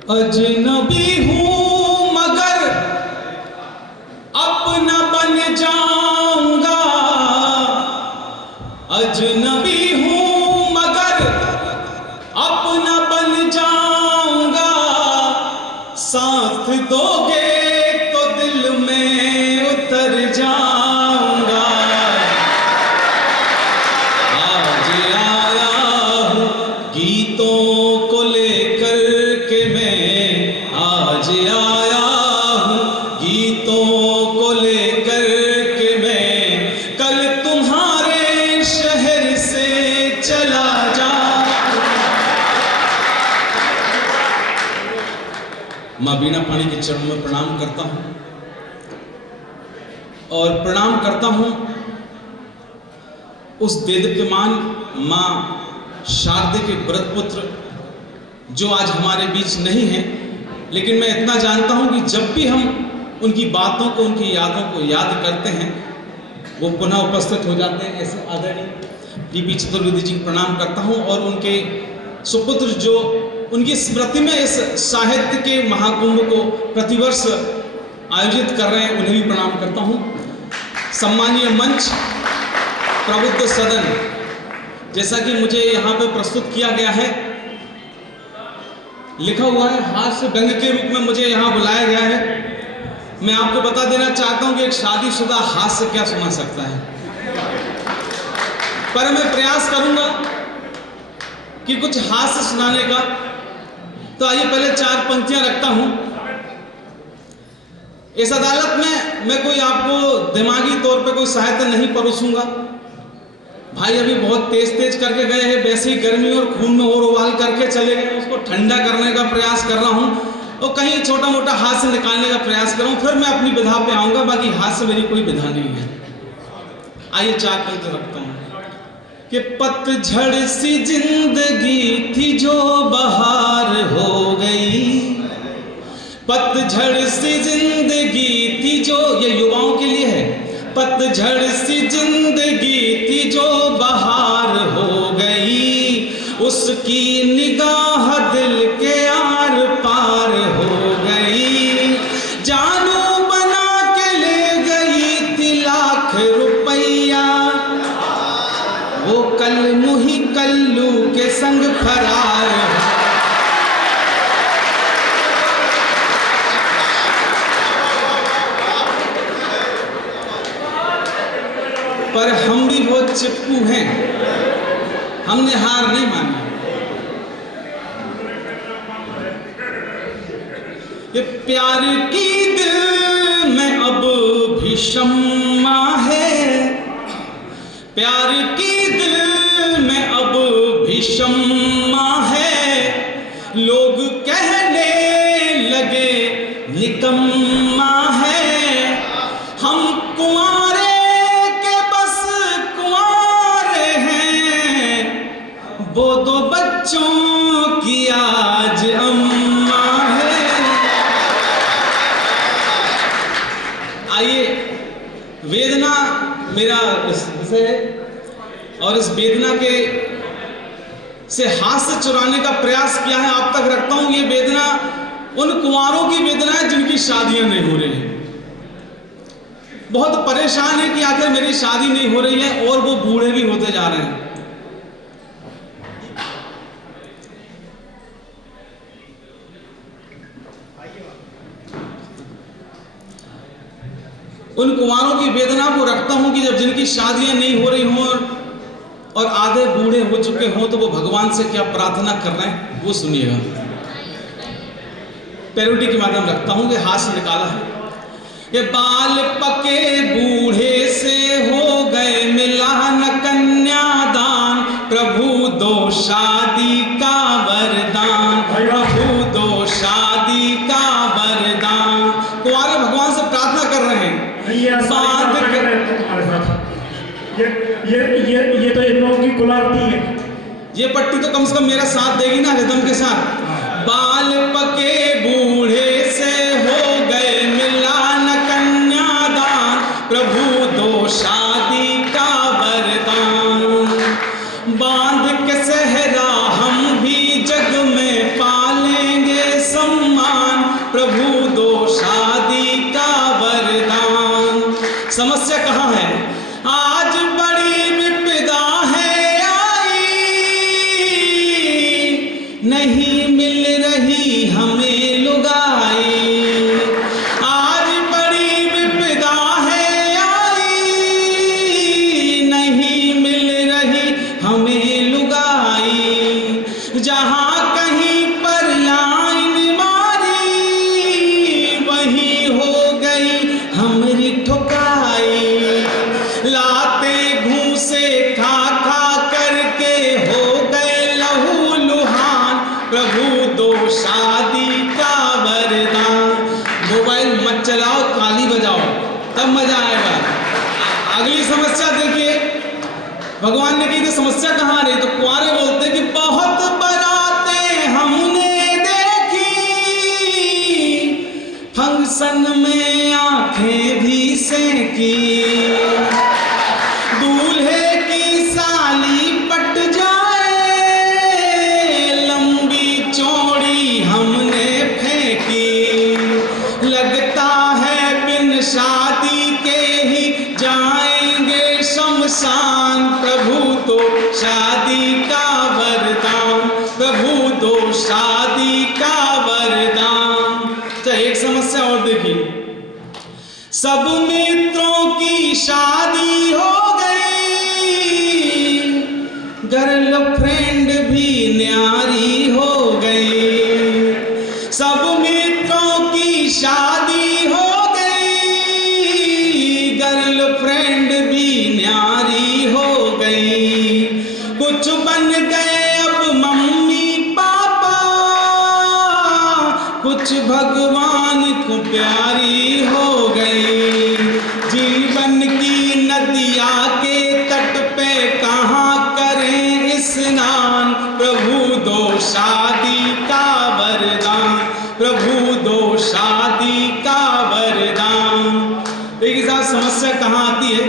अजनबी हूँ मगर अपना बन जाऊंगा, अजनबी हूँ मगर अपना बन जाऊंगा, साथ दोगे तो दिल में उतर जाऊंगा। आज आया हूँ गीतों को लेकर के, मैं आज आया हूँ गीतों को लेकर के, मैं कल तुम्हारे शहर से चला जा। माँ बीना पानी के चरणों में प्रणाम करता हूँ और प्रणाम करता हूँ उस देदीप्यमान माँ शारदे के व्रत पुत्र जो आज हमारे बीच नहीं है, लेकिन मैं इतना जानता हूं कि जब भी हम उनकी बातों को, उनकी यादों को याद करते हैं, वो पुनः उपस्थित हो जाते हैं। ऐसे आदरणीय टीपी चतुर्वेदी जी को प्रणाम करता हूं और उनके सुपुत्र जो उनकी स्मृति में इस साहित्य के महाकुंभ को प्रतिवर्ष आयोजित कर रहे हैं, उन्हें भी प्रणाम करता हूं। सम्मानीय मंच, प्रबुद्ध सदन, जैसा कि मुझे यहाँ पे प्रस्तुत किया गया है, लिखा हुआ है हास्य व्यंग के रूप में मुझे यहाँ बुलाया गया है। मैं आपको बता देना चाहता हूँ कि एक शादीशुदा हास्य क्या सुना सकता है, पर मैं प्रयास करूंगा कि कुछ हास्य सुनाने का। तो आइए पहले 4 पंक्तियां रखता हूं। इस अदालत में मैं कोई आपको दिमागी तौर पे कोई सहायता नहीं परोसूंगा। भाई अभी बहुत तेज तेज करके गए हैं, वैसे ही गर्मी और खून में और उबाल करके चले गए, उसको ठंडा करने का प्रयास कर रहा हूं और कहीं छोटा मोटा हास्य निकालने का प्रयास कर रहा हूं, फिर मैं अपनी विधा पे आऊंगा। बाकी हास्य मेरी कोई विधा नहीं है। आइए 4 पंक्ति रखता हूं कि पतझड़ सी जिंदगी थी जो बहार हो गई, पतझड़ सी जिंदगी थी जो, ये युवाओं के लिए है, पतझड़ सी जिंदगी थी जो बहार हो गई, उसकी निगाह दिल के आर पार हो गई, जानू बना के ले गई थी लाख रुपया, वो कल मुही कल्लू के संग फरार। पर हम भी बहुत चिपकू हैं, हमने हार नहीं मानी। ये प्यार की दिल में अब भी शम्मा है, प्यार की दिल में अब भी शम्मा है। लोग कहने लगे निकम्मा है, हम कुंवारे के बस कुंवारे हैं, वो दो बच्चों की आज अम्मा है। आइए, वेदना मेरा विषय है और इस वेदना के से हास्य चुराने का प्रयास किया है, आप तक रखता हूं। ये वेदना उन कुंवारों की वेदना है जिनकी शादियां नहीं हो रही हैं, बहुत परेशान है कि आखिर मेरी शादी नहीं हो रही है और वो बूढ़े भी होते जा रहे हैं। उन कुंवारों की वेदना को रखता हूं कि जब जिनकी शादियां नहीं हो रही हों और आधे बूढ़े हो चुके हों तो वो भगवान से क्या प्रार्थना कर रहे हैं वो सुनिएगा। पैरोडी के माध्यम रखता हूं कि हास्य निकाला है। ये बाल पके बूढ़े से हो गए मिला न कन्यादान, प्रभु दो शादी का वरदान, प्रभु दो शादी का वरदान। कुंवारे भगवान से प्रार्थना कर रहे हैं। ये तो इन लोगों की गुलाबी है। ये पट्टी तो कम से कम मेरा साथ देगी ना रिदम के साथ। बाल पके बूढ़े से हो गए मिला न कन्यादान, प्रभु दो शादी का वरदान। बांध के सहरा हम भी जग में पालेंगे सम्मान, प्रभु दो शादी का वरदान। समस्या कहाँ है? आज बड़ी विपदा है आई, नहीं मिल रही हमें लुगाई। आज बड़ी विपदा है आई, नहीं मिल रही हमें लुगाई। जहाँ कहीं पर लाइन मारी, वहीं हो गई हमारी ठुकाई। लाते घूसे खा खा करके हो गए लहू लुहान, प्रभु दो शादी का वरदान। मोबाइल मत चलाओ, ताली बजाओ, तब मजा आएगा। अगली समस्या देखिए, भगवान ने कही थी समस्या कहाँ रही, तो कुंवारे बोलते कि बहुत बरातें हमने देखी, फंक्शन में आंखें भी सेंकी। दूल्हे की साली पट जाए, लंबी चौड़ी हमने फेंकी। लगता है बिन शादी के ही जाएंगे शमशान, प्रभु तो शादी का वरदान, प्रभु दो शादी का वरदान। तो एक समस्या और देखिए, सब मित्रों की शादी हो गई, गर्लफ्रेंड भी न्यारी हो गई। सब मित्रों की शादी हो गई, गर्लफ्रेंड भी न्यारी हो गई। कुछ बन गए अब मम्मी पापा, कुछ भगवान को प्यारी हो गई। जीवन की नदिया के तट पे कहाँ करें स्नान, प्रभु दो शादी का वरदान, प्रभु दो शादी का वरदान। देखिए साहब, समस्या कहाँ आती है?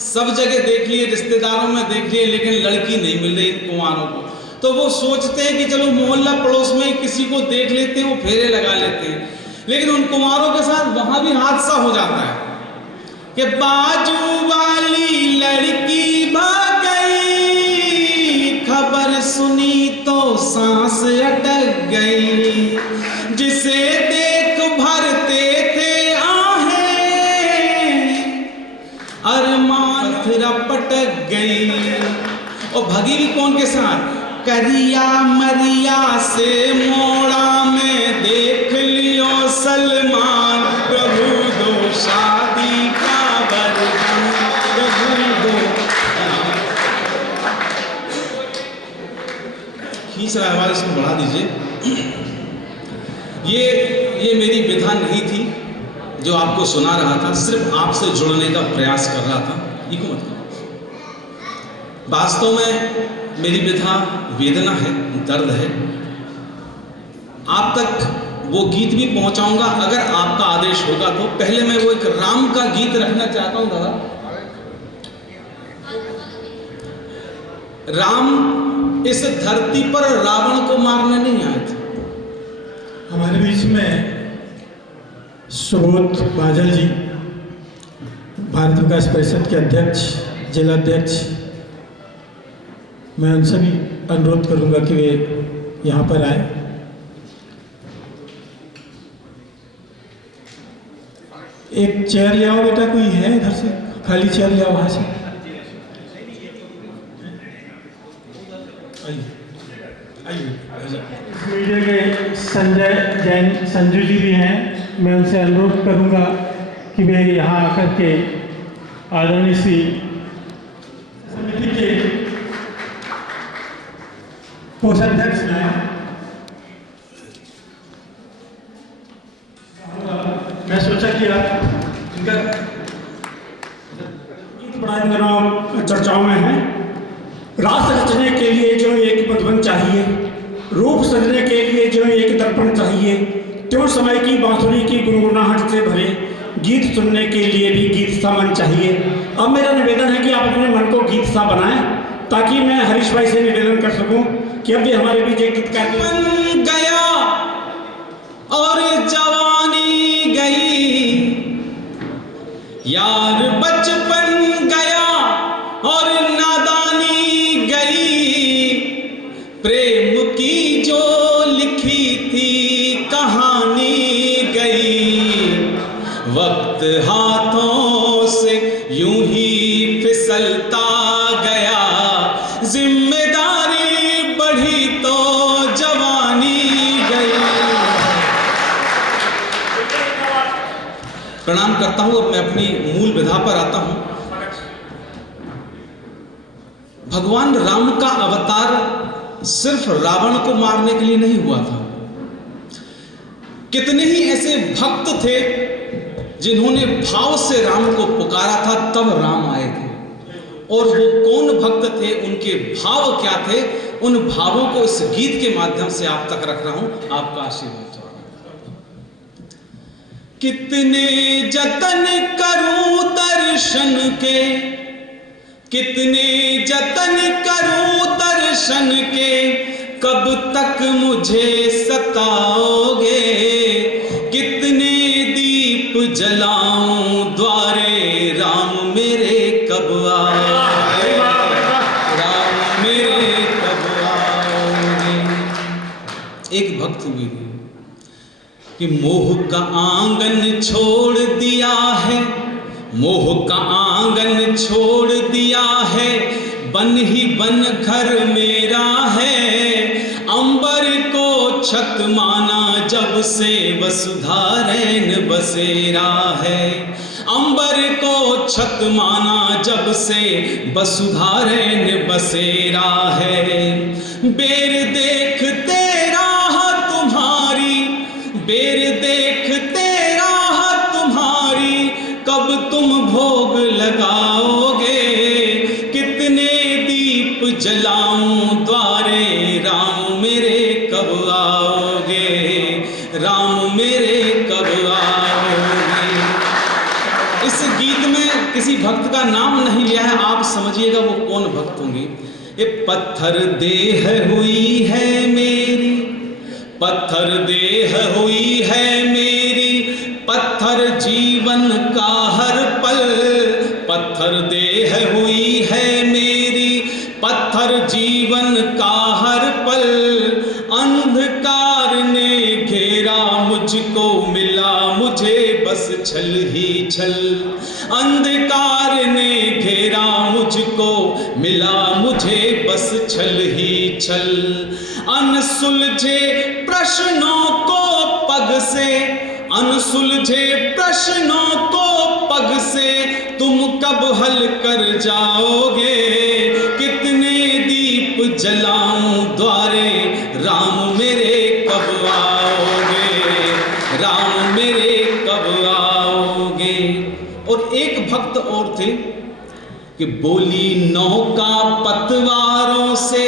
सब जगह देख लिए, रिश्तेदारों में देख लिए, लेकिन लड़की नहीं मिल रही कुंवारों को। तो वो सोचते हैं कि चलो मोहल्ला पड़ोस में किसी को देख लेते हैं, वो फेरे लगा लेते हैं। लेकिन उन कुंवारों के साथ वहां भी हादसा हो जाता है कि बाजू वाली लड़की भाग गई, खबर सुनी तो सांस अटक गई। जिसे देख भरते थे आहें, अरमान फिर पटक गई। और भगी भी कौन के साथ? करिया मरिया से मोड़ा में देख लियो सलमान, प्रभु दो शादी का तीसरा आवाज इसमें बढ़ा दीजिए। ये मेरी विधा नहीं थी जो आपको सुना रहा था, सिर्फ आपसे जुड़ने का प्रयास कर रहा था। इको मत करो। वास्तव में मेरी विधा वेदना है, दर्द है। आप तक वो गीत भी पहुंचाऊंगा अगर आपका आदेश होगा तो। पहले मैं वो एक राम का गीत रखना चाहता हूं दादा। राम इस धरती पर रावण को मारने नहीं आए थे। हमारे बीच में सुबोध बादल जी, भारत विकास परिषद के अध्यक्ष, जिला अध्यक्ष, मैं उनसे भी अनुरोध करूंगा कि वे यहाँ पर आए। एक चेयर ले आओ बेटा, कोई है इधर से खाली चेयर ले आओ वहाँ से। मीडिया के संजय जैन संजू जी भी हैं, मैं उनसे अनुरोध करूंगा कि वे यहाँ आकर के आदरणीय श्री समिति के कोषाध्यक्ष हैं। मैं सोचा कि आप इनका बड़ा दिनों चर्चाओं में है। रास रचने के लिए जो एक मधुबन चाहिए, रूप सजने के लिए जो एक दर्पण चाहिए, त्यों समय की बांसुरी की गुनगुनाहट से भरे गीत सुनने के लिए भी गीत सा मन चाहिए। अब मेरा निवेदन है कि आप अपने मन को गीत सा बनाएं, ताकि मैं हरीश भाई से निवेदन कर सकूं कि अब भी हमारे बीच एक गीतकार बन गया और जवानी गई, यार बचपन गया और नादानी गई, प्रेम की जो लिखी थी कहानी गई, वक्त हाथों से यूं ही फिसलता गया, जिम्मेदारी बढ़ी तो जवानी गई। प्रणाम करता हूं। अब मैं अपनी मूल विधा पर आता हूं। भगवान राम का अवतार सिर्फ रावण को मारने के लिए नहीं हुआ था। कितने ही ऐसे भक्त थे जिन्होंने भाव से राम को पुकारा था, तब राम आए थे। और वो कौन भक्त थे, उनके भाव क्या थे, उन भावों को इस गीत के माध्यम से आप तक रख रहा हूं। आपका आशीर्वाद। कितने जतन करूं दर्शन के, कितने जतन करूं दर्शन के, कब तक मुझे सताओगे, कितने दीप जलाऊं द्वारे राम मेरे कब आओगे, राम मेरे कब आओगे। एक भक्त हुई कि मोह का आंगन छोड़ दिया है, मोह का आंगन छोड़ दिया है, बन ही बन घर मेरा है, अंबर को छत माना जब से वसुधा रैन बसेरा है, अंबर को छत माना जब से वसुधा रैन बसेरा है। बेर देखते राह तुम्हारी, बेर देखते राह तुम्हारी, कब तुम भोग लगाओगे, कितने दीप जलाऊं द्वारे राम मेरे कब आओगे, राम मेरे कब आओगे। इस गीत में किसी भक्त का नाम नहीं लिया है, आप समझिएगा वो कौन भक्त होंगे। ये पत्थर देह हुई है मेरी, पत्थर देह हुई है मेरी, पत्थर जीवन का हर पल, पत्थर देह हुई है मेरी, पत्थर जीवन का हर पल, अंधकार ने घेरा मुझको मिला मुझे बस छल ही छल, अंधकार ने घेरा मुझको मिला मुझे बस छल ही छल, अनसुलझे प्रश्नों को पग से, अनसुलझे प्रश्नों को पग से, तुम कब हल कर जाओगे, कितने दीप जलाऊं द्वारे राम मेरे कब आओगे, राम मेरे कब आओगे। और एक भक्त और थे कि बोली नौका पतवारों से,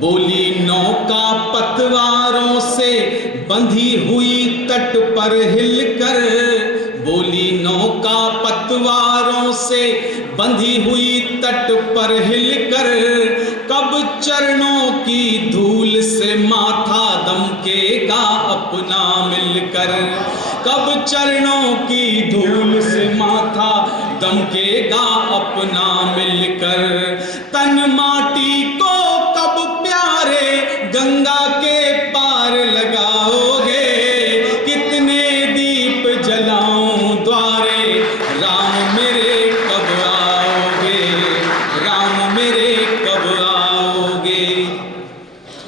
बोली नौका पतवारों से बंधी हुई तट पर हिलकर, बोली नौका पतवारों से बंधी हुई तट पर हिलकर, कब चरणों की धूल से माथा दमकेगा अपना मिलकर, कब चरणों की धूल से माथा दमकेगा अपना मिलकर, तन माटी को कब प्यारे गंगा के पार लगाओगे, कितने दीप जलाऊं द्वारे, राम मेरे कब आओगे, राम मेरे कब आओगे।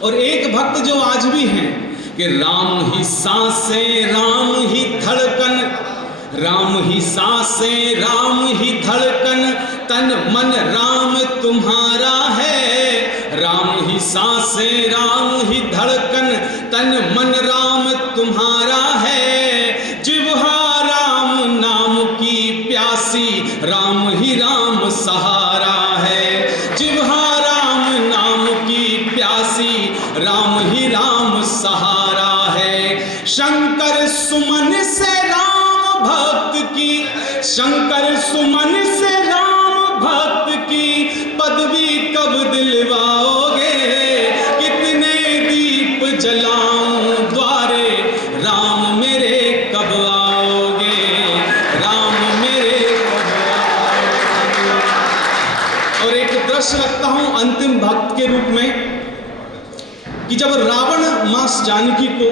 और एक भक्त जो आज भी हैं कि राम ही सांसें राम ही धड़कन, राम ही सांसें राम ही धड़कन, तन मन राम तुम्हारा है, राम ही सांसें राम ही धड़कन, तन मन राम तुम्हारा है, जिह्वा राम नाम की प्यासी, राम ही राम सहारा है, जिह्वा राम नाम की प्यासी, राम ही राम सहारा है। शंकर सुमन से राम भक्त की, शंकर सुमन से राम भक्त की पदवी कब दिलवाओगे, कितने दीप जलाऊं द्वारे, राम मेरे कब आओगे, राम मेरे कब आओगे। और एक दृश्य रखता हूं अंतिम भक्त के रूप में कि जब रावण मां जानकी को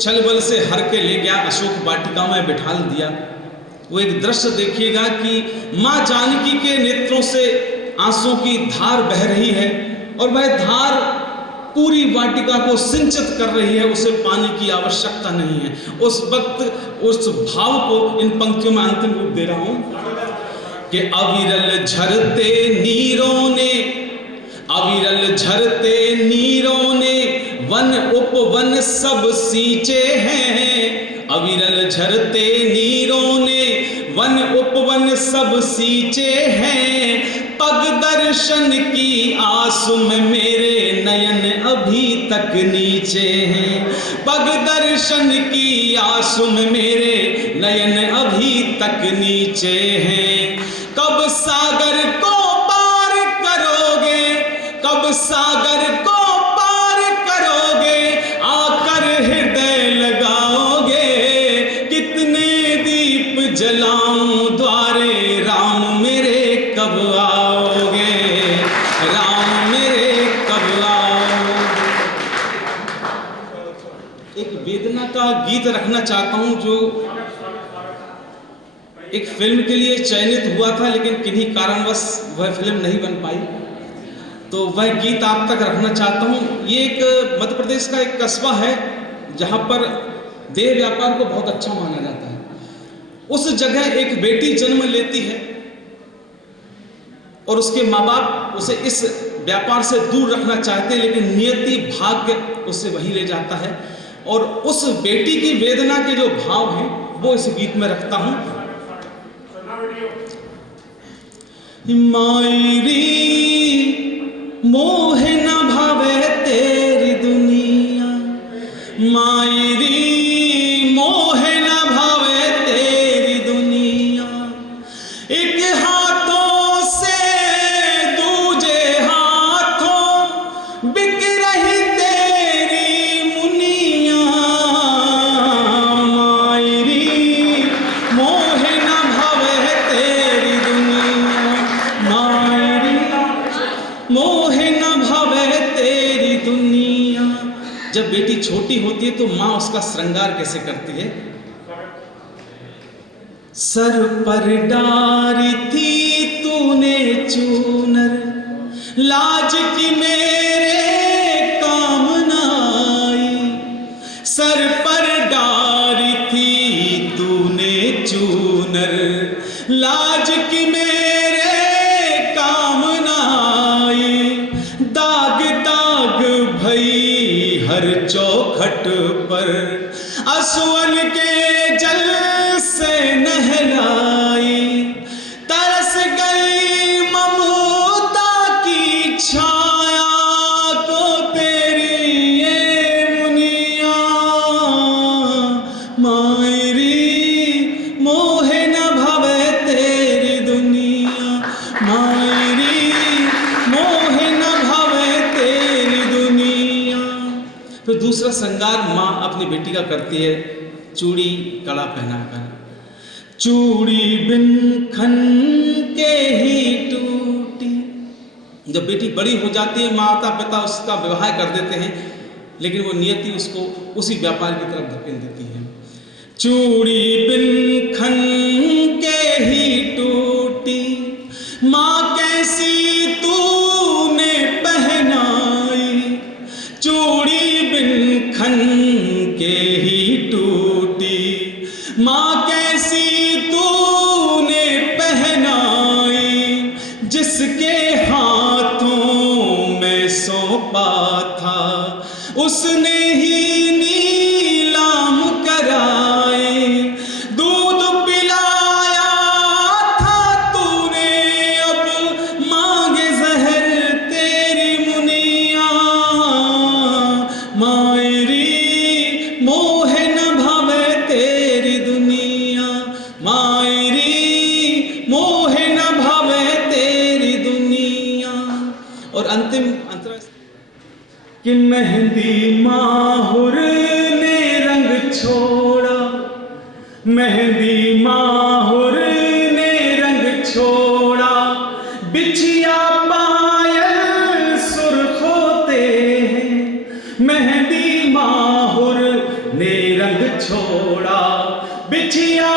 छल बल से हर के ले गया, अशोक वाटिका में बिठा दिया, वो एक दृश्य देखिएगा कि मां जानकी के नेत्रों से आंसू की धार बह रही है और वह धार पूरी वाटिका को सिंचित कर रही है, उसे पानी की आवश्यकता नहीं है। उस वक्त उस भाव को इन पंक्तियों में अंतिम रूप दे रहा हूं कि अविरल झरते नीरों ने, अविरल झरते नीरों ने वन उपवन सब सींचे हैं, अविरल झरते नीरों ने वन उपवन सब सींचे हैं, पग दर्शन की आस में मेरे नयन अभी तक नीचे हैं, पग दर्शन की आस में मेरे नयन अभी तक नीचे हैं। कब सागर को पार करोगे, कब सागर को पार करोगे, आकर हृदय लगाओगे, कितने दीप जलाऊं द्वारे, राम मेरे कब आओगे, राम मेरे कब आओगे। एक वेदना का गीत रखना चाहता हूं जो एक फिल्म के लिए चयनित हुआ था, लेकिन किन्हीं कारणवश वह फिल्म नहीं बन पाई, तो वह गीत आप तक रखना चाहता हूं। ये एक मध्य प्रदेश का एक कस्बा है जहां पर देह व्यापार को बहुत अच्छा माना जाता है। उस जगह एक बेटी जन्म लेती है और उसके माँ बाप उसे इस व्यापार से दूर रखना चाहते हैं, लेकिन नियति भाग्य उसे वहीं ले जाता है। और उस बेटी की वेदना के जो भाव हैं वो इस गीत में रखता हूं। मायरी मोह न भावे तेरी दुनिया, मायरी मोह न भावे तेरी दुनिया, एक हाथों से दूजे हाथों बिक रही तेरी मुनिया, मायरी मोह न भावे तेरी दुनिया, मायरी मोह न भावे तेरी दुनिया। जब बेटी छोटी होती है तो माँ उसका श्रृंगार कैसे करती है? सर पर डारी थी तूने चूनर, लाज की मेरे काम न आई, सर पर डारी थी तूने चूनर, लाज की मेरे काम न आई, दाग दाग भई हर चौखट पर असुवन के जल से नहलाई, तरस गई ममता की छाया को तेरी ये मुनिया, मायरी मोहे न भवे तेरी दुनिया, मायरी मोहे न भवे तेरी दुनिया। तो दूसरा श्रृंगार माँ अपनी बेटी का करती है चूड़ी कड़ा पहनाकर। चूड़ी बिन खन के ही टूटी। जब बेटी बड़ी हो जाती है माता पिता उसका विवाह कर देते हैं, लेकिन वो नियति उसको उसी व्यापार की तरफ धकेल देती है। चूड़ी बिन खन के ही टूटी, माँ कैसी तूने पहनाई, चूड़ी बिन खन के ही टूटी, माँ कैसी तूने पहनाई, जिसके हाथों में सौंपा था उसने ही नीलाम कराए, दूध पिलाया था तूने अब मांगे जहर तेरी मुनिया, मायरी मोहे न भावे तेरी दुनिया, मायरी मोहे न भावे तेरी दुनिया। और अंतिम अंतरा कि मेहंदी माहुर ने रंग छोड़ा, मेहंदी माहुर ने रंग छोड़ा, बिछिया पायल सुर्ख होते हैं, मेहंदी माहुर ने रंग छोड़ा, बिछिया